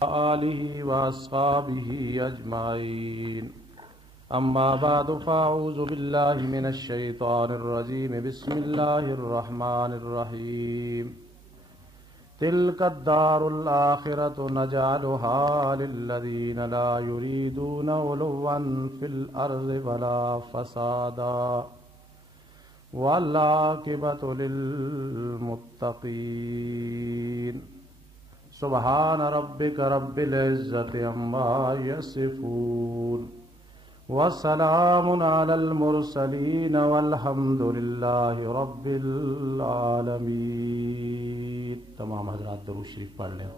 آلہ واصحابہ اجمعین اما بعد فاعوذ باللہ من الشیطان الرجیم بسم اللہ الرحمن الرحیم تلک الدار الآخرۃ نجعلها للذین لا یریدون علوا فی الارض ولا فسادا والعاقبۃ للمتقین سبحان ربک رب العزۃ عما یصفون وسلام علی المرسلین والحمد للہ رب العالمین۔ تمام حضرات درود شریف پڑھ لیں۔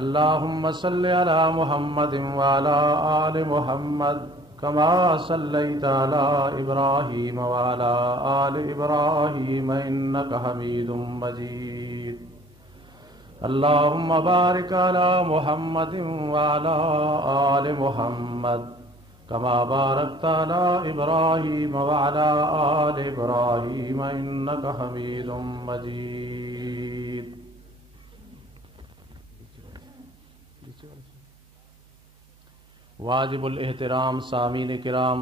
اللہم صلی علی محمد وعلی آل محمد کما صلیت علی ابراہیم وعلی آل ابراہیم انک حمید مجید۔ اللہم بارک علی محمد وعلی آل محمد کما بارکت علی ابراہیم وعلی آل ابراہیم انک حمید مجید۔ واجب الاحترام سامعین کرام،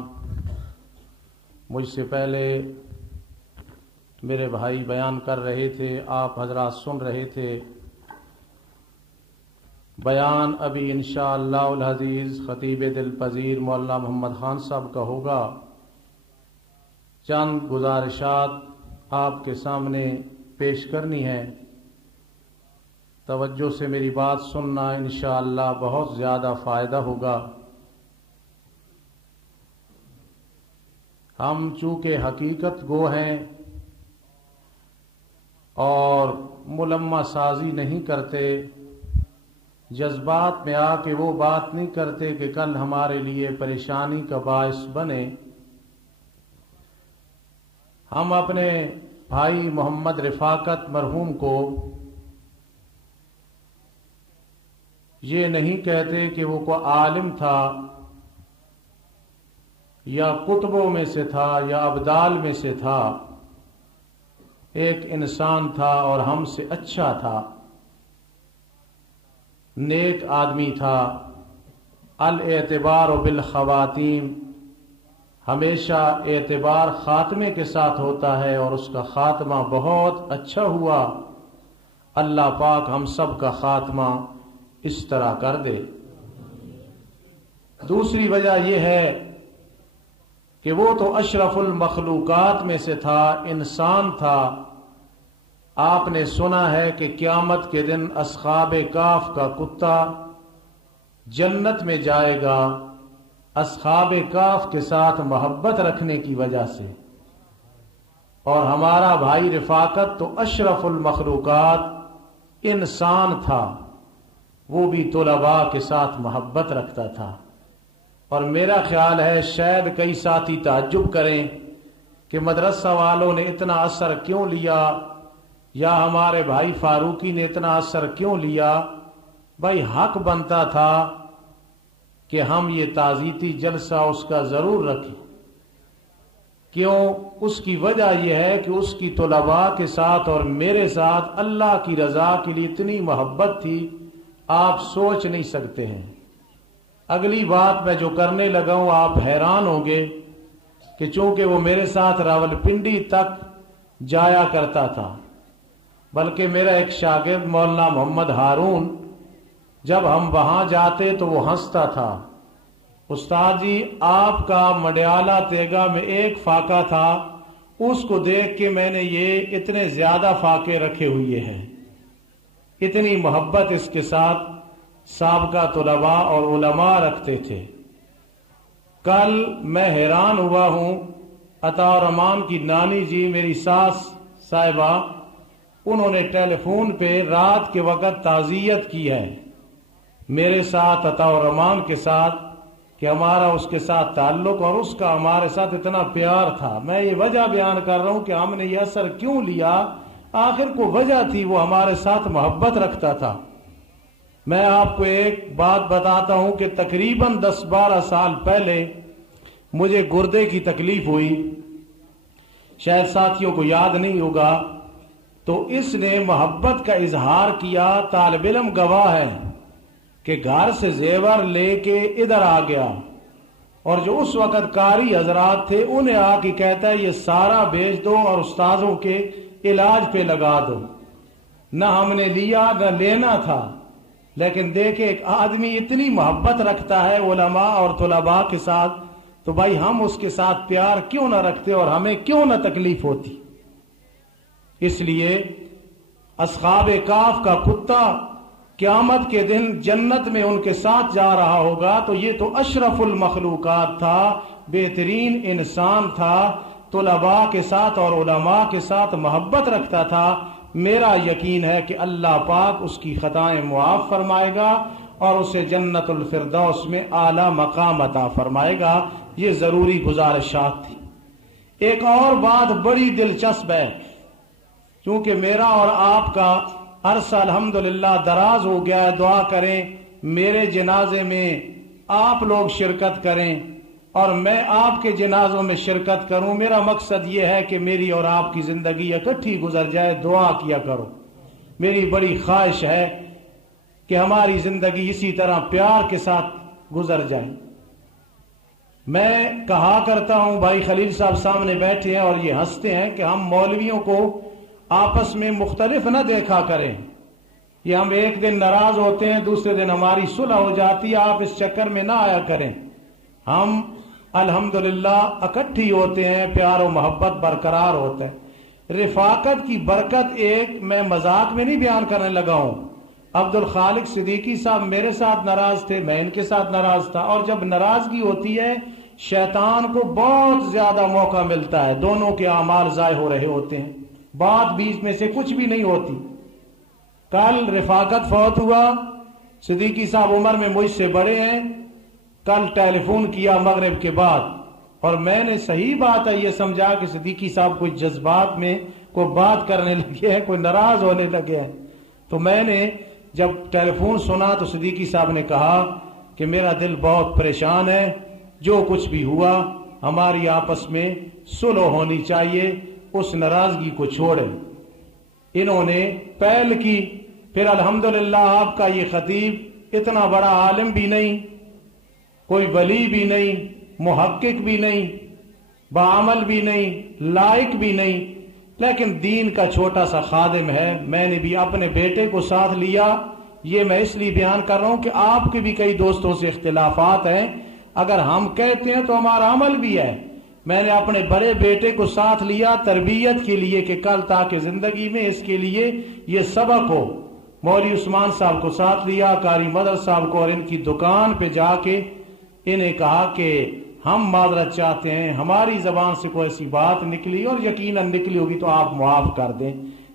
مجھ سے پہلے میرے بھائی بیان کر رہے تھے، آپ حضرات سن رہے تھے۔ بیان ابھی انشاءاللہ العزیز خطیب دل پذیر مولانا محمد خان صاحب کا ہوگا۔ چند گزارشات آپ کے سامنے پیش کرنی ہے، توجہ سے میری بات سننا، انشاءاللہ بہت زیادہ فائدہ ہوگا۔ ہم چونکہ حقیقت گو ہیں اور ملمہ سازی نہیں کرتے، جذبات میں آ کے وہ بات نہیں کرتے کہ کل ہمارے لیے پریشانی کا باعث بنے۔ ہم اپنے بھائی محمد رفاقت مرحوم کو یہ نہیں کہتے کہ وہ کوئی عالم تھا یا کتبوں میں سے تھا یا ابدال میں سے تھا، ایک انسان تھا اور ہم سے اچھا تھا، نیک آدمی تھا۔ الاعتبار بالخواتیم، ہمیشہ اعتبار خاتمے کے ساتھ ہوتا ہے اور اس کا خاتمہ بہت اچھا ہوا۔ اللہ پاک ہم سب کا خاتمہ اس طرح کر دے۔ دوسری وجہ یہ ہے کہ وہ تو اشرف المخلوقات میں سے تھا، انسان تھا۔ آپ نے سنا ہے کہ قیامت کے دن اصحاب کہف کا کتا جنت میں جائے گا اصحاب کہف کے ساتھ محبت رکھنے کی وجہ سے، اور ہمارا بھائی رفاقت تو اشرف المخلوقات انسان تھا، وہ بھی طلباء کے ساتھ محبت رکھتا تھا۔ اور میرا خیال ہے شاید کئی ساتھی تعجب کریں کہ مدرسہ والوں نے اتنا اثر کیوں لیا یا ہمارے بھائی فاروقی نے اتنا اثر کیوں لیا۔ بھائی حق بنتا تھا کہ ہم یہ تعزیتی جلسہ اس کا ضرور رکھیں۔ کیوں؟ اس کی وجہ یہ ہے کہ اس کی طلباء کے ساتھ اور میرے ساتھ اللہ کی رضا کے لیے اتنی محبت تھی، آپ سوچ نہیں سکتے ہیں۔ اگلی بات میں جو کرنے لگا ہوں آپ حیران ہوں گے کہ چونکہ وہ میرے ساتھ راولپنڈی تک جایا کرتا تھا، بلکہ میرا ایک شاگرد مولانا محمد ہارون جب ہم وہاں جاتے تو وہ ہنستا تھا، استاد جی آپ کا مڈیالہ تیگا میں ایک فاقہ تھا، اس کو دیکھ کے میں نے یہ اتنے زیادہ فاقے رکھے ہوئے ہیں۔ اتنی محبت اس کے ساتھ سابقہ طلباء اور علماء رکھتے تھے۔ کل میں حیران ہوا ہوں، عطا الرحمان کی نانی جی میری ساس صاحبہ، انہوں نے ٹیلی فون پہ رات کے وقت تعزیت کی ہے میرے ساتھ عطا الرحمان کے ساتھ کہ ہمارا اس کے ساتھ تعلق اور اس کا ہمارے ساتھ اتنا پیار تھا۔ میں یہ وجہ بیان کر رہا ہوں کہ ہم نے یہ اثر کیوں لیا، آخر کو وجہ تھی وہ ہمارے ساتھ محبت رکھتا تھا۔ میں آپ کو ایک بات بتاتا ہوں کہ تقریباً 10-12 سال پہلے مجھے گردے کی تکلیف ہوئی، شاید ساتھیوں کو یاد نہیں ہوگا۔ تو اس نے محبت کا اظہار کیا. طالب علم گواہ ہے کہ گھر سے زیور لے کے ادھر آ گیا اور جو اس وقت قاری حضرات تھے انہیں آ کے کہتا ہے یہ سارا بیچ دو اور استاذوں کے علاج پہ لگا دو. نہ ہم نے لیا نہ لینا تھا، لیکن دیکھیں ایک آدمی اتنی محبت رکھتا ہے علماء اور طلباء کے ساتھ، تو بھائی ہم اس کے ساتھ پیار کیوں نہ رکھتے اور ہمیں کیوں نہ تکلیف ہوتی. اس لیے اصحاب کہف کا کتا قیامت کے دن جنت میں ان کے ساتھ جا رہا ہوگا، تو یہ تو اشرف المخلوقات تھا، بہترین انسان تھا، طلباء کے ساتھ اور علماء کے ساتھ محبت رکھتا تھا. میرا یقین ہے کہ اللہ پاک اس کی خطائیں معاف فرمائے گا اور اسے جنت الفردوس میں اعلی مقام عطا فرمائے گا. یہ ضروری گزارشات تھی. ایک اور بات بڑی دلچسپ ہے، کیونکہ میرا اور آپ کا عرصہ الحمدللہ دراز ہو گیا ہے. دعا کریں میرے جنازے میں آپ لوگ شرکت کریں اور میں آپ کے جنازوں میں شرکت کروں. میرا مقصد یہ ہے کہ میری اور آپ کی زندگی اکٹھی گزر جائے. دعا کیا کرو. میری بڑی خواہش ہے کہ ہماری زندگی اسی طرح پیار کے ساتھ گزر جائے. میں کہا کرتا ہوں، بھائی خلیل صاحب سامنے بیٹھے ہیں اور یہ ہنستے ہیں کہ ہم مولویوں کو آپس میں مختلف نہ دیکھا کریں. یہ ہم ایک دن ناراض ہوتے ہیں، دوسرے دن ہماری صلح ہو جاتی ہے. آپ اس چکر میں نہ آیا کریں. ہم الحمدللہ اکٹھی ہوتے ہیں، پیار و محبت برقرار ہوتا ہے. رفاقت کی برکت ایک میں مذاق میں نہیں بیان کرنے لگا ہوں. عبد الخالق صدیقی صاحب میرے ساتھ ناراض تھے، میں ان کے ساتھ ناراض تھا، اور جب ناراضگی ہوتی ہے شیطان کو بہت زیادہ موقع ملتا ہے. دونوں کے اعمال ضائع ہو رہے ہوتے ہیں، بات بیچ میں سے کچھ بھی نہیں ہوتی. کل رفاقت فوت ہوا، صدیقی صاحب عمر میں مجھ سے بڑے ہیں. کل ٹیلی فون کیا مغرب کے بعد، اور میں نے صحیح بات ہے یہ سمجھا کہ صدیقی صاحب کوئی جذبات میں کوئی بات کرنے لگے ہیں، کوئی ناراض ہونے لگے ہیں. تو میں نے جب ٹیلی فون سنا تو صدیقی صاحب نے کہا کہ میرا دل بہت پریشان ہے، جو کچھ بھی ہوا ہماری آپس میں صلح ہونی چاہیے، اس ناراضگی کو چھوڑیں. انہوں نے پہل کی. پھر الحمدللہ آپ کا یہ خطیب اتنا بڑا عالم بھی نہیں، کوئی ولی بھی نہیں، محقق بھی نہیں، بعمل بھی نہیں، لائق بھی نہیں، لیکن دین کا چھوٹا سا خادم ہے. میں نے بھی اپنے بیٹے کو ساتھ لیا. یہ میں اس لیے بیان کر رہا ہوں کہ آپ کے بھی کئی دوستوں سے اختلافات ہیں. اگر ہم کہتے ہیں تو ہمارا عمل بھی ہے. میں نے اپنے بڑے بیٹے کو ساتھ لیا تربیت کے لیے کہ کل تاکہ زندگی میں اس کے لیے یہ سبق ہو. مولوی عثمان صاحب کو ساتھ لیا، قاری مدر صاحب کو، اور ان کی دکان پہ جا کے انہیں کہا کہ ہم معذرت چاہتے ہیں، ہماری زبان سے کوئی ایسی بات نکلی اور یقیناً نکلی ہوگی تو آپ معاف کر دیں.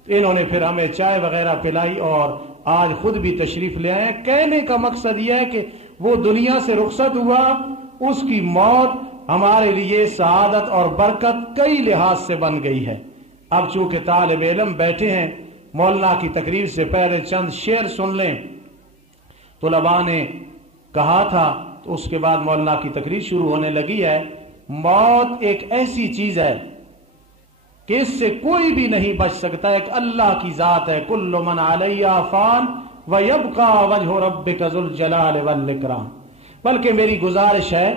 انہوں نے پھر ہمیں چائے وغیرہ پلائی اور آج خود بھی تشریف لے آئے. کہنے کا مقصد یہ ہے کہ وہ دنیا سے رخصت ہوا، اس کی موت ہمارے لیے سعادت اور برکت کئی لحاظ سے بن گئی ہے. اب چونکہ طالب علم بیٹھے ہیں، مولانا کی تقریر سے پہلے چند شعر سن لیں. طلباء نے کہا تھا تو اس کے بعد مولانا کی تقریر شروع ہونے لگی ہے. موت ایک ایسی چیز ہے کہ اس سے کوئی بھی نہیں بچ سکتا. ایک اللہ کی ذات ہے، کل من علیہ فان ویبقى وجہ ربک ذو الجلال والاکرام. بلکہ میری گزارش ہے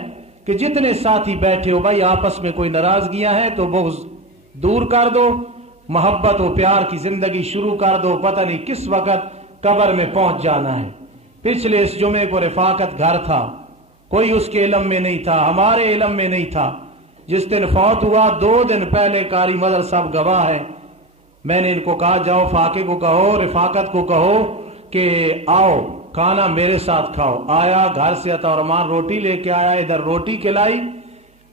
کہ جتنے ساتھی بیٹھے ہو بھائی آپس میں کوئی ناراضگیاں ہیں تو بغض دور کر دو، محبت و پیار کی زندگی شروع کر دو. پتہ نہیں کس وقت قبر میں پہنچ جانا ہے. پچھلے اس جمعے کو رفاقت گھر تھا، کوئی اس کے علم میں نہیں تھا، ہمارے علم میں نہیں تھا. جس دن فوت ہوا 2 دن پہلے قاری مدر صاحب گواہ ہے، میں نے ان کو کہا جاؤ فاقے کو کہو، رفاقت کو کہو کہ آؤ کھانا میرے ساتھ کھاؤ. آیا گھر سے عطا الرحمان روٹی لے کے آیا، ادھر روٹی کھلائی.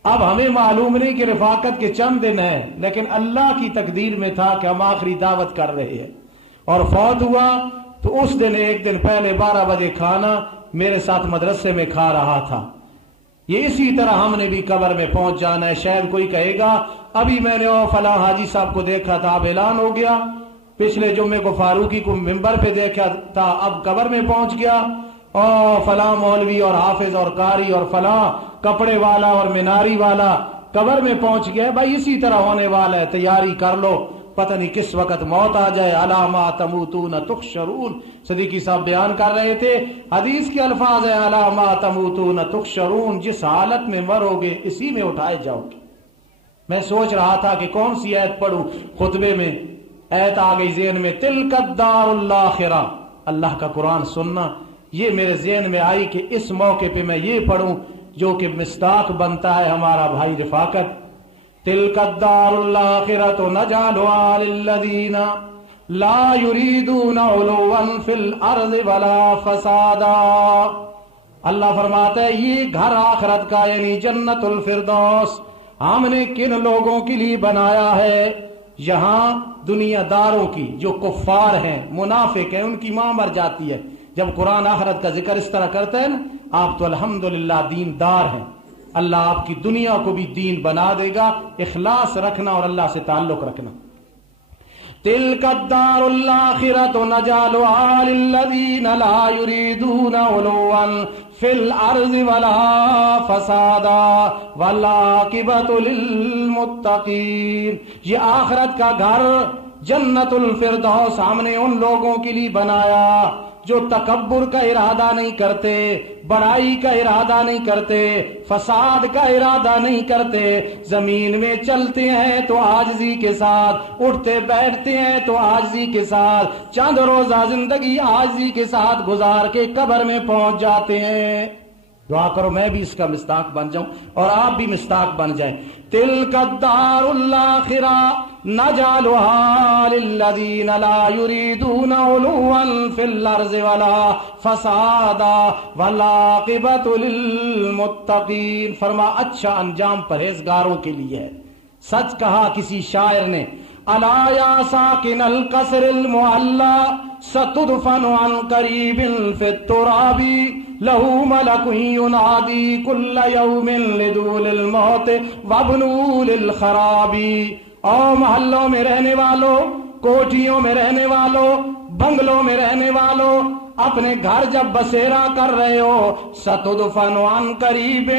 اب ہمیں معلوم نہیں کہ رفاقت کے چند دن ہیں، لیکن اللہ کی تقدیر میں تھا کہ ہم آخری دعوت کر رہے ہیں. اور فوت ہوا تو اس دن ایک دن پہلے 12 بجے کھانا میرے ساتھ مدرسے میں کھا رہا تھا. یہ اسی طرح ہم نے بھی قبر میں پہنچ جانا ہے. شاید کوئی کہے گا ابھی میں نے فلاں حاجی صاحب کو دیکھا تھا، اب اعلان ہو گیا. پچھلے جمعے کو فاروقی کو ممبر پہ دیکھا تھا، اب قبر میں پہنچ گیا. اور فلاں مولوی اور حافظ اور قاری اور فلاں کپڑے والا اور میناری والا قبر میں پہنچ گیا. بھائی اسی طرح ہونے والا ہے، تیاری کر لو. پتہ نہیں کس وقت موت آ جائے. الا ما تموتون تحشرون. صدیقی صاحب بیان کر رہے تھے حدیث کے الفاظ ہیں الا ما تموتون تحشرون، جس حالت میں مرو گے اسی میں اٹھائے جاؤ گے. میں سوچ رہا تھا کہ کون سی آیت پڑھوں خطبے میں، آیت آ گئی ذہن میں تلک الدار الاخرہ، اللہ کا قرآن سننا. یہ میرے ذہن میں آئی کہ اس موقع پہ میں یہ پڑھوں جو کہ مصداق بنتا ہے ہمارا بھائی رفاقت. تلک الدار الاخرۃ نجعلها للذین لا یریدون علوا فی الارض ولا فسادا. اللہ فرماتا ہے یہ گھر آخرت کا یعنی جنت الفردوس ہم نے کن لوگوں کے لیے بنایا ہے؟ یہاں دنیا داروں کی، جو کفار ہیں منافق ہیں، ان کی ماں مر جاتی ہے. جب قرآن آخرت کا ذکر اس طرح کرتا ہے نا، آپ تو الحمدللہ دیندار ہیں. اللہ آپ کی دنیا کو بھی دین بنا دے گا. اخلاص رکھنا اور اللہ سے تعلق رکھنا. تلک الدار الاخرۃ نجعلها للذین لا یریدون علوا فی الارض ولا فسادا والعاقبۃ للمتقین. یہ آخرت کا گھر جنت الفردوس ہم نے ان لوگوں کے لیے بنایا جو تکبر کا ارادہ نہیں کرتے، بڑائی کا ارادہ نہیں کرتے، فساد کا ارادہ نہیں کرتے. زمین میں چلتے ہیں تو عاجزی کے ساتھ، اٹھتے بیٹھتے ہیں تو عاجزی کے ساتھ، چند روزہ زندگی عاجزی کے ساتھ گزار کے قبر میں پہنچ جاتے ہیں. دعا کرو میں بھی اس کا مصداق بن جاؤں اور آپ بھی مصداق بن جائیں. تلک الدار الاخرہ نجعلها للذین لا یریدون علوا فی الارض ولا فسادا والعاقبۃ للمتقین. فرما اچھا انجام پرہیزگاروں کے لیے ہے. سچ کہا کسی شاعر نے، الا یا ساکن القصر المعلی ستدفن عن قریب فی التراب لہ ملک ینادی کل یوم لدول الموت وابنوا للخراب. او محلوں میں رہنے والوں، کوٹھیوں میں رہنے والوں، بنگلوں میں رہنے والوں، اپنے گھر جب بسیرا کر رہے ہو، ستدفن عن قریب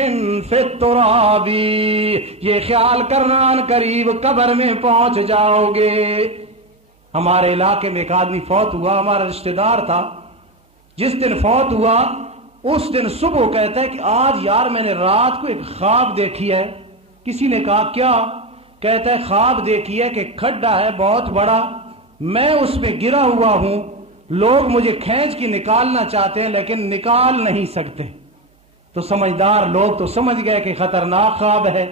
فی التراب، یہ خیال کرنا عن قریب قبر میں پہنچ جاؤ گے. ہمارے علاقے میں ایک آدمی فوت ہوا، ہمارا رشتہ دار تھا. جس دن فوت ہوا اس دن صبح کہتا ہے کہ آج یار میں نے رات کو ایک خواب دیکھی ہے. کسی نے کہا کیا؟ کہتا ہے خواب دیکھی ہے کہ کھڈا ہے بہت بڑا، میں اس میں گرا ہوا ہوں، لوگ مجھے کھینچ کے نکالنا چاہتے ہیں لیکن نکال نہیں سکتے. تو سمجھدار لوگ تو سمجھ گئے کہ خطرناک خواب ہے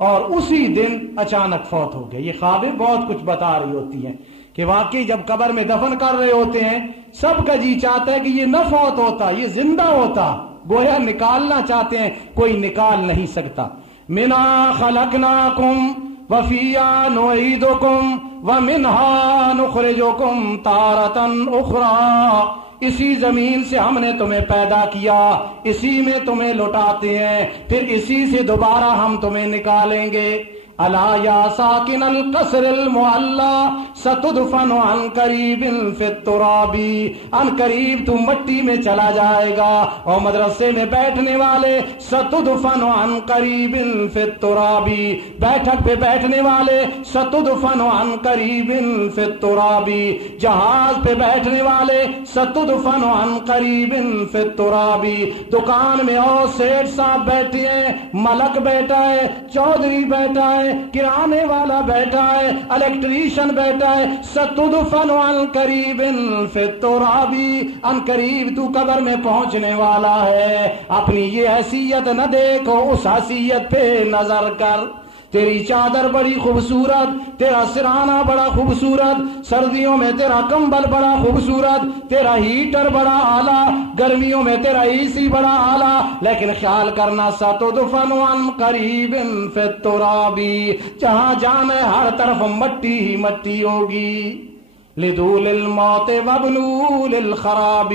اور اسی دن اچانک فوت ہو گئے. یہ خوابیں بہت کچھ بتا رہی ہوتی ہیں کہ واقعی جب قبر میں دفن کر رہے ہوتے ہیں سب کا جی چاہتا ہے کہ یہ نہ فوت ہوتا، یہ زندہ ہوتا، گویا نکالنا چاہتے ہیں، کوئی نکال نہیں سکتا. منا خلقناکم وفیہا نعیدکم ومنہا نخرجکم تارۃ اخری. اسی زمین سے ہم نے تمہیں پیدا کیا، اسی میں تمہیں لوٹاتے ہیں، پھر اسی سے دوبارہ ہم تمہیں نکالیں گے. الا یا ساکن القصر المعلی ستدفن عن قریب فی التراب. عن قریب تو مٹی میں چلا جائے گا. اور مدرسے میں بیٹھنے والے ستدفن عن قریب فی التراب، بیٹھک پہ بیٹھنے والے ستدفن عن قریب فی التراب، جہاز پہ بیٹھنے والے ستدفن عن قریب فی التراب. دکان میں اور سیٹ صاحب بیٹھے ہیں، ملک بیٹھا ہے، چودھری بیٹھا ہے، کرانے والا بیٹھا ہے، الیکٹریشین بیٹھا ہے. ستدفن عن قریب فی التراب، عن قریب تو قبر میں پہنچنے والا ہے. اپنی یہ حیثیت نہ دیکھو، اس حیثیت پہ نظر کر. تیری چادر بڑی خوبصورت، تیرا سرہانہ بڑا خوبصورت، سردیوں میں تیرا کمبل بڑا خوبصورت، تیرا ہیٹر بڑا اعلیٰ، گرمیوں میں تیرا اے سی بڑا اعلیٰ، لیکن خیال کرنا ستدفن عن قریب فی التراب، جہاں جانا ہے ہر طرف مٹی ہی مٹی ہوگی. لدول الموت وابنوا للخراب.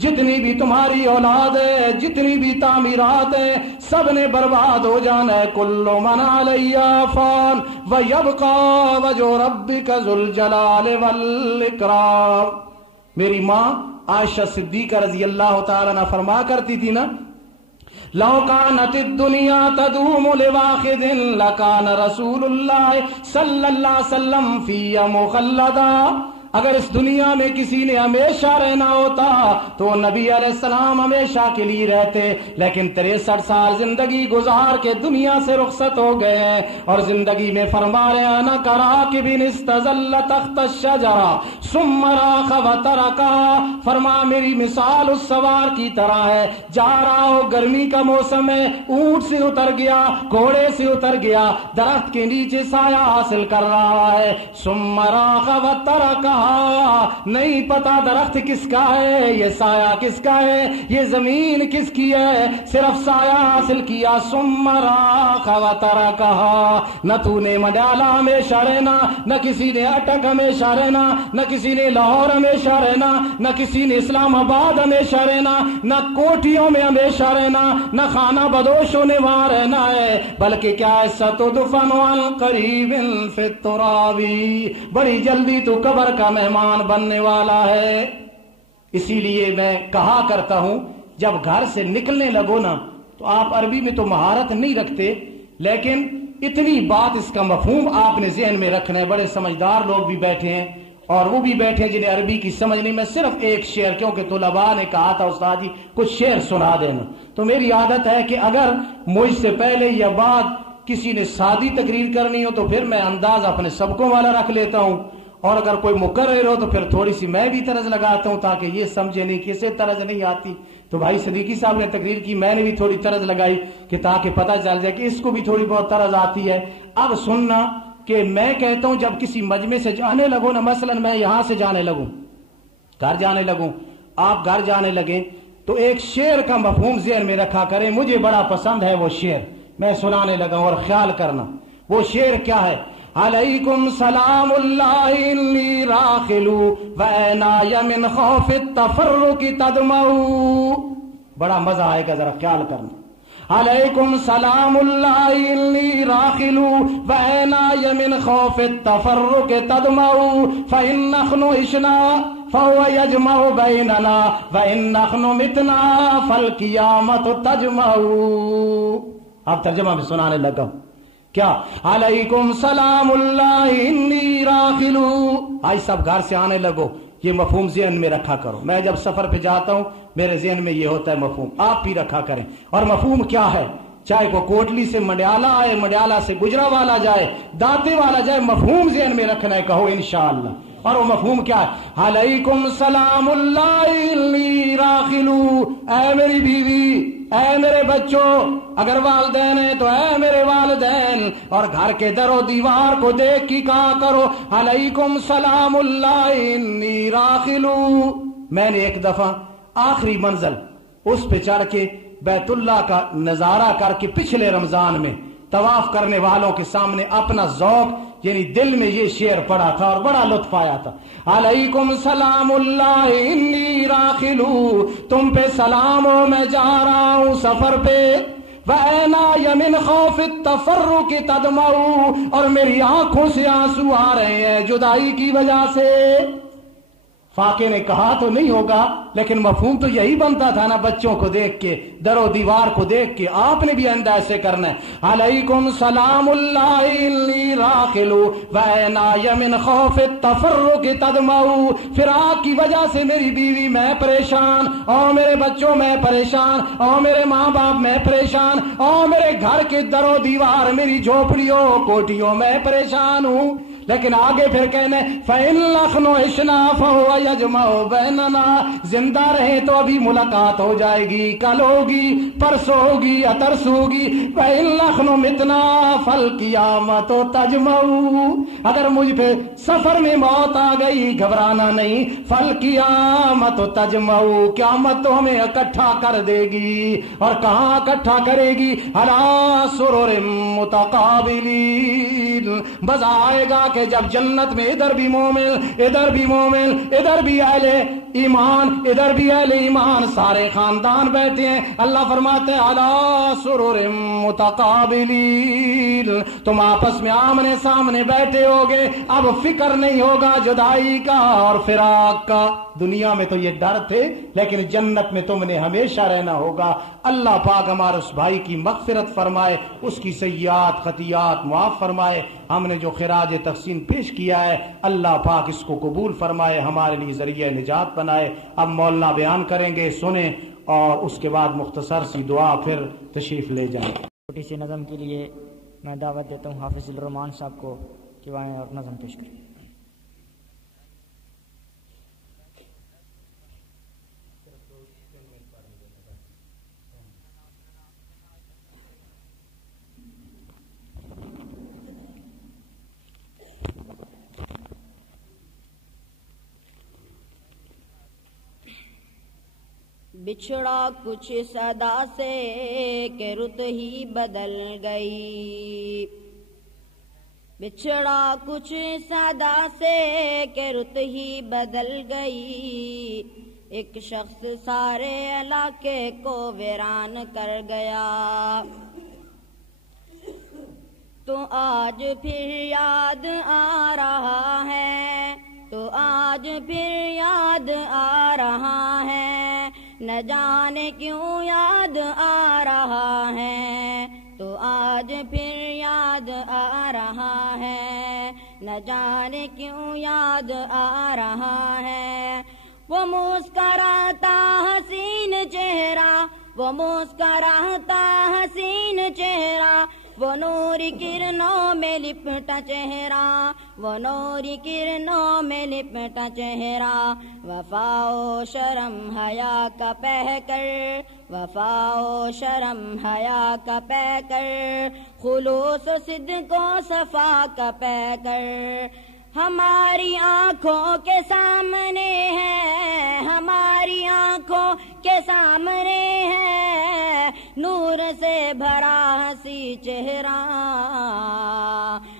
جتنی بھی تمہاری اولاد ہے، جتنی بھی تعمیرات ہیں، سب نے برباد ہو جانا ہے. کل من علیہا فان ویبقى وجہ ربک ذو الجلال والاکرام. میری ماں عائشہ صدیقہ رضی اللہ تعالی عنہا فرمایا کرتی تھی نا، لو کانت الدنیا تدوم لواحد لکان رسول اللہ صلی اللہ علیہ وسلم فی مخلدا، اگر اس دنیا میں کسی نے ہمیشہ رہنا ہوتا تو نبی علیہ السلام ہمیشہ کے لیے رہتے، لیکن 63 سال زندگی گزار کے دنیا سے رخصت ہو گئے ہیں، اور زندگی میں فرما رہے ہیں انا کراکب استظل تحت الشجرہ ثم راخ وترکا، فرما میری مثال اس سوار کی طرح ہے، جا رہا ہو، گرمی کا موسم ہے، اونٹ سے اتر گیا، گھوڑے سے اتر گیا، درخت کے نیچے سایہ حاصل کر رہا ہے، ثم راخ وترکا، نہیں پتا درخت کس کا ہے، یہ سایہ کس کا ہے، یہ زمین کس کی ہے، صرف سایہ حاصل کیا، ثم راخ وترکھا، نہ تو نے مڈیالہ ہمیشہ رہنا، نہ کسی نے اٹک ہمیشہ رہنا، نہ کسی نے لاہور ہمیشہ رہنا، نہ کسی نے اسلام آباد ہمیشہ رہنا، نہ کوٹھیوں میں ہمیشہ رہنا، نہ خانہ بدوشوں نے وہاں رہنا ہے، بلکہ کیا ہے ستدفن عن قریب فی التراب، بڑی جلدی تو قبر کا مہمان بننے والا ہے۔ اسی لیے میں کہا کرتا ہوں جب گھر سے نکلنے لگو نا تو آپ عربی میں تو مہارت نہیں رکھتے، لیکن اتنی بات اس کا مفہوم آپ نے ذہن میں رکھنا ہے۔ بڑے سمجھدار لوگ بھی بیٹھے ہیں اور وہ بھی بیٹھے ہیں جنہیں عربی کی سمجھ نہیں۔ میں صرف ایک شعر، کیونکہ طلباء نے کہا تھا استاد جی کچھ شعر سنا دینا، تو میری عادت ہے کہ اگر مجھ سے پہلے یا بعد کسی نے سادی تقریر کرنی ہو تو پھر میں انداز اپنے سبقوں والا رکھ لیتا ہوں، اور اگر کوئی مقرر ہو تو پھر تھوڑی سی میں بھی طرز لگاتا ہوں تاکہ یہ سمجھے نہیں کہ اسے طرز نہیں آتی۔ تو بھائی صدیقی صاحب نے تقریر کی، میں نے بھی تھوڑی طرز لگائی کہ تاکہ پتہ چل جائے کہ اس کو بھی تھوڑی بہت طرز آتی ہے۔ اب سننا کہ میں کہتا ہوں جب کسی مجمع سے جانے لگو نا، مثلا میں یہاں سے جانے لگوں، گھر جانے لگوں، آپ گھر جانے لگیں، تو ایک شعر کا مفہوم ذہن میں رکھا کریں۔ مجھے بڑا پسند ہے وہ شعر، میں سنانے لگا اور خیال کرنا وہ شعر کیا ہے۔ علیکم سلام اللہ انی راخل وعنای من خوف التفرق تدمع، بڑا مزہ آئے گا، ذرا خیال کرنا۔ علیکم سلام اللہ انی راخل وعنای من خوف التفرق تدمع، فإن نحن عشنا فهو يجمع بیننا وإن نحن متنا فالقیامت تجمع۔ اب ترجمہ بھی سنانے لگا کیا، علیکم سلام اللہ انی راخل، آج سب گھر سے آنے لگو، یہ مفہوم ذہن میں رکھا کرو۔ میں جب سفر پہ جاتا ہوں میرے ذہن میں یہ ہوتا ہے مفہوم، آپ بھی رکھا کریں۔ اور مفہوم کیا ہے، چاہے وہ کوٹلی سے مڈیالہ آئے، مڈیالہ سے گجرا والا جائے، داتے والا جائے، مفہوم ذہن میں رکھنا ہے، کہو انشاءاللہ۔ اور وہ مفہوم کیا ہے، علیکم سلام اللہ انی راخل، اے میری بیوی، اے میرے بچوں، اگر والدین ہیں تو اے میرے والدین، اور گھر کے در و دیوار کو دیکھ کے کہا کرو علیکم سلام اللہ انی راخل۔ میں نے ایک دفعہ آخری منزل اس پہ چڑھ کے بیت اللہ کا نظارہ کر کے پچھلے رمضان میں طواف کرنے والوں کے سامنے اپنا ذوق یعنی دل میں یہ شعر پڑا تھا اور بڑا لطف آیا تھا۔ علیکم سلام اللہ انی راخل، تم پہ سلام ہو، میں جا رہا ہوں سفر پہ، وعنای من خوف التفرق تدمع، اور میری آنکھوں سے آنسو آ رہے ہیں جدائی کی وجہ سے۔ فاقے نے کہا تو نہیں ہوگا لیکن مفہوم تو یہی بنتا تھا نا، بچوں کو دیکھ کے، در و دیوار کو دیکھ کے آپ نے بھی آئندہ ایسے کرنا ہے۔ علیکم سلام اللہ انی راخل وعنای من خوف التفرق تدمع، فراق کی وجہ سے میری بیوی میں پریشان، اور میرے بچوں میں پریشان، اور میرے ماں باپ میں پریشان، اور میرے گھر کے در و دیوار، میری جھوپڑیوں کوٹھیوں میں پریشان ہوں۔ لیکن آگے پھر کہنے فَإِن نَحْنُ عِشْنَا فَهُوَ يَجْمَعُ بَيْنَنَا، زندہ رہے تو ابھی ملاقات ہو جائے گی، کل ہوگی، پرسوں ہوگی یا ترس ہوگی۔ فَإِن نَحْنُ مِتْنَا فَالْقِيَامَةُ تَجْمَعُ، اگر مجھ پہ سفر میں موت آ گئی گھبرانا نہیں، فَالْقِيَامَةُ تَجْمَعُ، قیامت تو ہمیں اکٹھا کر دے گی، اور کہاں اکٹھا کرے گی، عَلَىٰ سُرُرٍ مُتَقَابِلِينَ، مزہ آئے گا کہ جب جنت میں ادھر بھی مومن، ادھر بھی مومن، ادھر بھی اہل ایمان، ادھر بھی اہل ایمان سارے خاندان بیٹھے ہیں. اللہ فرماتے ہیں علی سرر متقابلین، تم آپس میں آمنے سامنے بیٹھے ہوگے، اب فکر نہیں ہوگا جدائی کا اور فراق کا. دنیا میں تو یہ ڈر تھے، لیکن جنت میں تم نے ہمیشہ رہنا ہوگا. اللہ پاک ہمارے اس بھائی کی مغفرت فرمائے، اس کی سیئات خطیات معاف فرمائے. ہم نے جو خراج تحسین پیش کیا ہے اللہ پاک اس کو قبول فرمائے، ہمارے لیے ذریعہ نجات بنائے. اب مولانا بیان کریں گے، سنیں، اور اس کے بعد مختصر سی دعا، پھر تشریف لے جائیں. چھوٹی سی نظم کے لیے میں دعوت دیتا ہوں حافظ الرحمان صاحب کو کہ وہ آئیں اور نظم پیش کریں. بچھڑا کچھ صدا سے کہ رت ہی بدل گئی، بچھڑا کچھ صدا سے کہ رت ہی بدل گئی. ایک شخص سارے علاقے کو ویران کر گیا، تو آج پھر یاد آ رہا ہے، تو آج پھر یاد آ رہا ہے. نہ جانے کیوں یاد آ رہا ہے، تو آج پھر یاد آ رہا ہے. نہ جانے کیوں یاد آ رہا ہے. وہ مسکراتا حسین چہرہ، وہ مسکراتا حسین چہرہ، وہ نوری کرنوں میں لپٹا چہرہ، وہ نوری کرنوں میں لپٹا چہرہ. وفا و شرم حیا کا پہ کر، وفا و شرم حیا کا پہ کر، خلوص و صدق و صفا کا پہ کر. ہماری آنکھوں کے سامنے ہے، ہماری آنکھوں کے سامنے ہے، نور سے بھرا ہنسی چہرہ.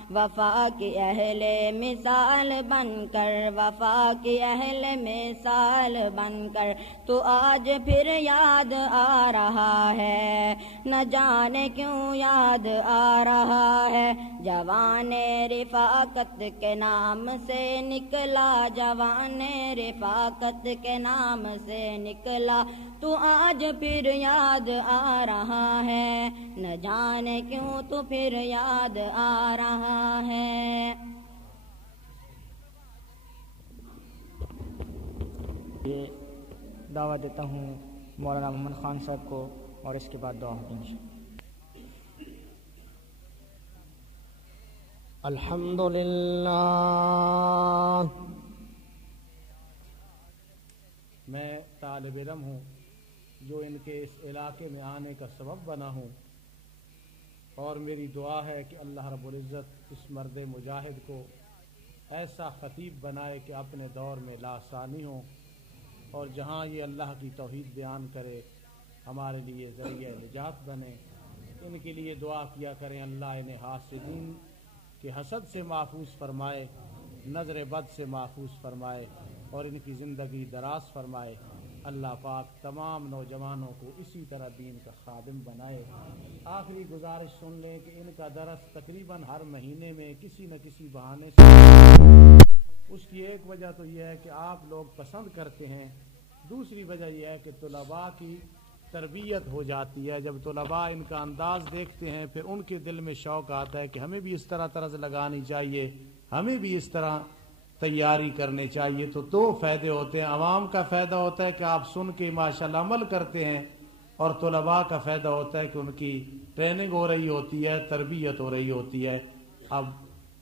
وفا کی اہل مثال بن کر، وفا کی اہل مثال بن کر، تو آج پھر یاد آ رہا ہے. نہ جانے کیوں یاد آ رہا ہے. جوان رفاقت کے نام سے نکلا، جوان رفاقت کے نام سے نکلا، تو آج پھر یاد آ رہا ہے. نہ جانے کیوں تو پھر یاد آ رہا ہے. یہ دعوت دیتا ہوں مولانا محمد خان صاحب کو، اور اس کے بعد دعا ہوگی. الحمدللہ. میں طالب علم ہوں جو ان کے اس علاقے میں آنے کا سبب بنا ہوں، اور میری دعا ہے کہ اللہ رب العزت اس مرد مجاہد کو ایسا خطیب بنائے کہ اپنے دور میں لاسانی ہو، اور جہاں یہ اللہ کی توحید بیان کرے ہمارے لیے ذریعہ نجات بنے. ان کے لیے دعا کیا کریں، اللہ انہیں حاسدین کہ حسد سے محفوظ فرمائے، نظر بد سے محفوظ فرمائے، اور ان کی زندگی دراز فرمائے. اللہ پاک تمام نوجوانوں کو اسی طرح دین کا خادم بنائے. آخری گزارش سن لیں کہ ان کا درس تقریباً ہر مہینے میں کسی نہ کسی بہانے سے، اس کی ایک وجہ تو یہ ہے کہ آپ لوگ پسند کرتے ہیں، دوسری وجہ یہ ہے کہ طلباء کی تربیت ہو جاتی ہے. جب طلباء ان کا انداز دیکھتے ہیں پھر ان کے دل میں شوق آتا ہے کہ ہمیں بھی اس طرح طرز لگانی چاہیے، ہمیں بھی اس طرح تیاری کرنی چاہیے. تو دو فائدے ہوتے ہیں. عوام کا فائدہ ہوتا ہے کہ آپ سن کے ماشاءاللہ عمل کرتے ہیں، اور طلباء کا فائدہ ہوتا ہے کہ ان کی ٹریننگ ہو رہی ہوتی ہے، تربیت ہو رہی ہوتی ہے. اب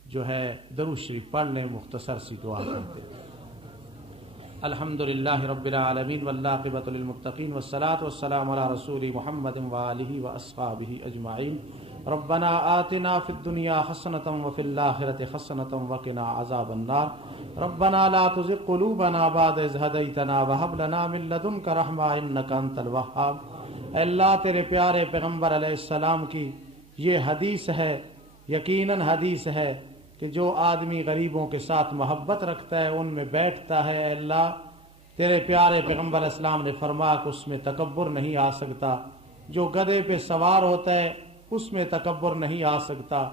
جو ہے درود شریف پڑھ لیں، مختصر سی دعا کرتے ہیں. الحمدللہ رب العالمین والعاقبۃ للمتقین والصلاۃ والسلام علی رسول محمد وآلہ واصحابہ اجمعین. ربنا آتنا فی الدنیا حسنۃ وفی الآخرۃ حسنۃ وقنا عذاب النار. ربنا لا تزغ قلوبنا بعد اذ ہدیتنا وہب لنا من لدنک رحمۃ انک انت الوہاب. اے اللہ تیرے پیارے پیغمبر علیہ السلام کی یہ حدیث ہے، یقیناً حدیث ہے کہ جو آدمی غریبوں کے ساتھ محبت رکھتا ہے ان میں بیٹھتا ہے، اے اللہ تیرے پیارے پیغمبر اسلام نے فرمایا کہ اس میں تکبر نہیں آ سکتا، جو گدھے پہ سوار ہوتا ہے اس میں تکبر نہیں آ سکتا،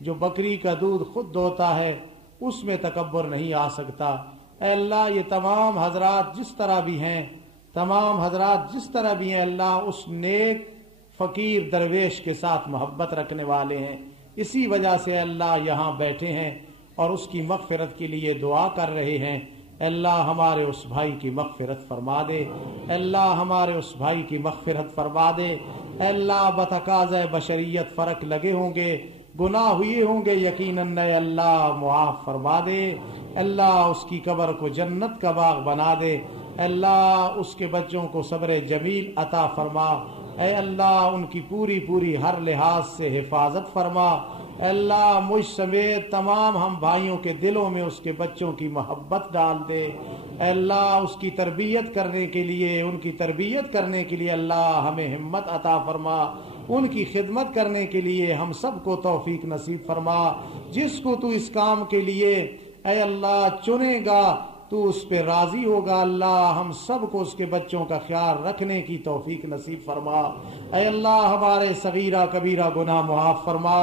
جو بکری کا دودھ خود دوتا ہے اس میں تکبر نہیں آ سکتا۔ اے اللہ یہ تمام حضرات جس طرح بھی ہیں، تمام حضرات جس طرح بھی ہیں، اللہ اس نیک فقیر درویش کے ساتھ محبت رکھنے والے ہیں، اسی وجہ سے اللہ یہاں بیٹھے ہیں اور اس کی مغفرت کے لیے دعا کر رہے ہیں۔ اللہ ہمارے اس بھائی کی مغفرت فرما دے، اللہ ہمارے اس بھائی کی مغفرت فرما دے۔ اللہ بتقاضۂ بشریت فرق لگے ہوں گے، گناہ ہوئے ہوں گے، یقیناً اے اللہ معاف فرما دے۔ اللہ اس کی قبر کو جنت کا باغ بنا دے۔ اللہ اس کے بچوں کو صبر جمیل عطا فرما۔ اے اللہ ان کی پوری ہر لحاظ سے حفاظت فرما۔ اے اللہ مجھ سمیت تمام ہم بھائیوں کے دلوں میں اس کے بچوں کی محبت ڈال دے۔ اے اللہ اس کی تربیت کرنے کے لیے، ان کی تربیت کرنے کے لیے اللہ ہمیں ہمت عطا فرما، ان کی خدمت کرنے کے لیے ہم سب کو توفیق نصیب فرما۔ جس کو تو اس کام کے لیے اے اللہ چنے گا تو اس پہ راضی ہوگا، اللہ ہم سب کو اس کے بچوں کا خیال رکھنے کی توفیق نصیب فرما۔ اے اللہ ہمارے صغیرہ کبیرہ گناہ معاف فرما۔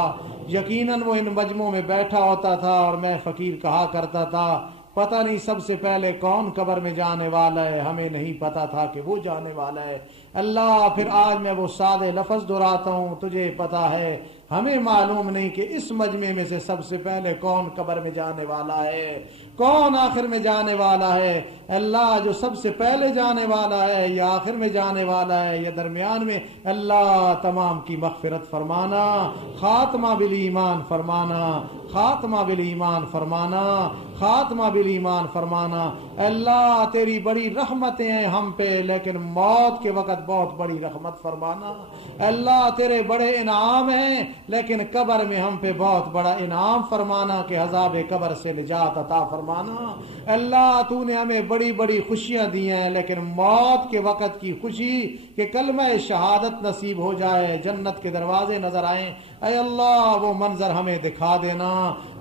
یقیناً وہ ان مجمعوں میں بیٹھا ہوتا تھا اور میں فقیر کہا کرتا تھا پتہ نہیں سب سے پہلے کون قبر میں جانے والا ہے، ہمیں نہیں پتا تھا کہ وہ جانے والا ہے۔ اللہ پھر آج میں وہ سادے لفظ دہراتا ہوں، تجھے پتا ہے، ہمیں معلوم نہیں کہ اس مجمع میں سے سب سے پہلے کون قبر میں جانے والا ہے، کون آخر میں جانے والا ہے۔ اللہ جو سب سے پہلے جانے والا ہے یا آخر میں جانے والا ہے یا درمیان میں، اللہ تمام کی مغفرت فرمانا، خاتمہ بالایمان فرمانا، خاتمہ بالایمان فرمانا، خاتمہ بالایمان فرمانا۔ اللہ تیری بڑی رحمتیں ہیں ہم پہ، لیکن موت کے وقت بہت بڑی رحمت فرمانا۔ اللہ تیرے بڑے انعام ہیں، لیکن قبر میں ہم پہ بہت بڑا انعام فرمانا کہ عذاب قبر سے نجات عطا فرمانا۔ اللہ تو نے ہمیں بڑی بڑی خوشیاں دی ہیں، لیکن موت کے وقت کی خوشی کہ کلمہ شہادت نصیب ہو جائے، جنت کے دروازے نظر آئیں، اے اللہ وہ منظر ہمیں دکھا دینا۔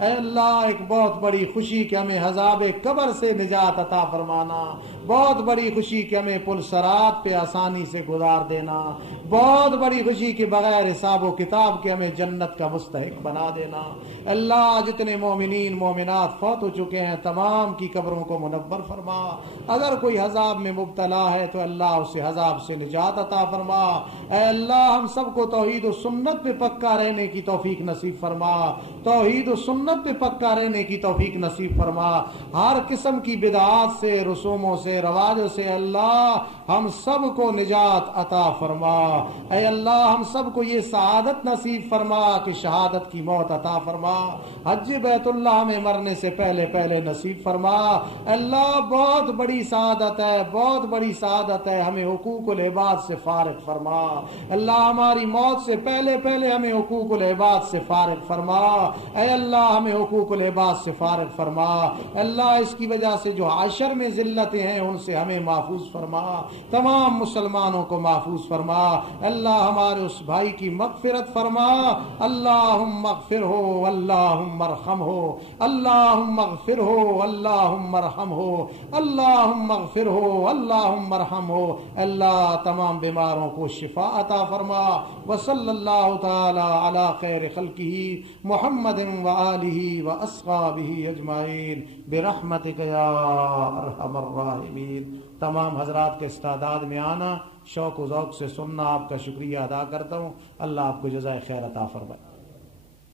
اے اللہ ایک بہت بڑی خوشی کہ ہمیں عذاب قبر سے نجات عطا فرمانا، بہت بڑی خوشی کہ ہمیں پل صراط پہ آسانی سے گزار دینا، بہت بڑی خوشی کہ بغیر حساب و کتاب کے ہمیں جنت کا مستحق بنا دینا۔ اللہ جتنے مومنین مومنات فوت ہو چکے ہیں تمام کی قبروں کو منور فرما، اگر کوئی عذاب میں مبتلا ہے تو اللہ اسے عذاب سے نجات عطا فرما۔ اے اللہ ہم سب کو توحید و سنت پہ پکا رہنے کی توفیق نصیب فرما، توحید و سنت پہ پکا رہنے کی توفیق نصیب فرما، ہر قسم کی بدعات سے، رسوموں سے، رواجوں سے اللہ ہم سب کو نجات عطا فرما۔ اے اللہ ہم سب کو یہ سعادت نصیب فرما کہ شہادت کی موت عطا فرما، حج بیت اللہ میں مرنے سے پہلے پہلے نصیب فرما۔ اللہ بہت بڑی سعادت ہے، بہت بڑی سعادت ہے، ہمیں حقوق العباد سے فارغ فرما۔ اللہ ہماری موت سے پہلے پہلے ہمیں حقوق العباد سے فارغ فرما۔ اے اللہ ہمیں حقوق العباد سے فارغ فرما۔ اللہ اس کی وجہ سے جو عاشر میں ذلتیں ہیں ان سے ہمیں محفوظ فرما، تمام مسلمانوں کو محفوظ فرما۔ اللہ ہمارے اس بھائی کی مغفرت فرما، اللہم اغفر ہو، اللہم ارحم ہو، اللہم اغفر ہو، اللہم ارحم ہو، اللہم اغفر ہو، اللہم ارحم ہو۔ اللہ تمام بیماروں کو شفا عطا فرما۔ وصلی اللہ تعالی علی خیر خلقہ محمد وآلہ واصحابہ اجمعین برحمتک یا ارحم الراحمین۔ تمام حضرات کے استعداد میں آنا، شوق و ذوق سے سننا، آپ کا شکریہ ادا کرتا ہوں۔ اللہ آپ کو جزائے خیر عطا فرمائے۔